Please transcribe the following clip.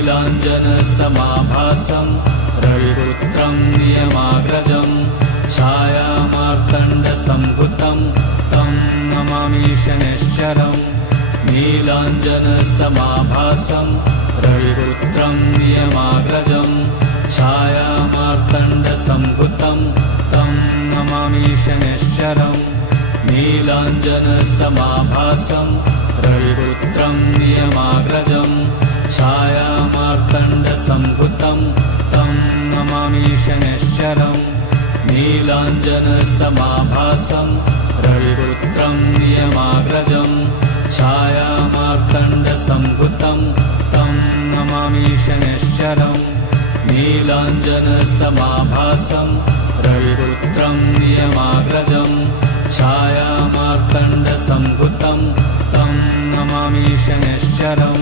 नीलाञ्जनसमाभासं रविपुत्रं नियमाग्रजं छायामार्तण्डसम्भुतं तं नमामि शनैश्चरम् नीलाञ्जनसमाभासं रविपुत्रं नियमाग्रजं छायामार्तण्डसम्भुतं तं नमामि शनैश्चरम् नीलाञ्जनसमाभासं रविपुत्रं नियमाग्रजं छायामार्तण्डसम्भुतं तं नमामि शनैश्चरम् नीलाञ्जनसमाभासं रविपुत्रं नियमाग्रजं छायामार्तण्डसम्भुतं तं नमामि शनैश्चरम् नीलाञ्जनसमाभासं रविपुत्रं नियमाग्रजं छायामार्तण्डसम्भुतं तं नमामि शनैश्चरम्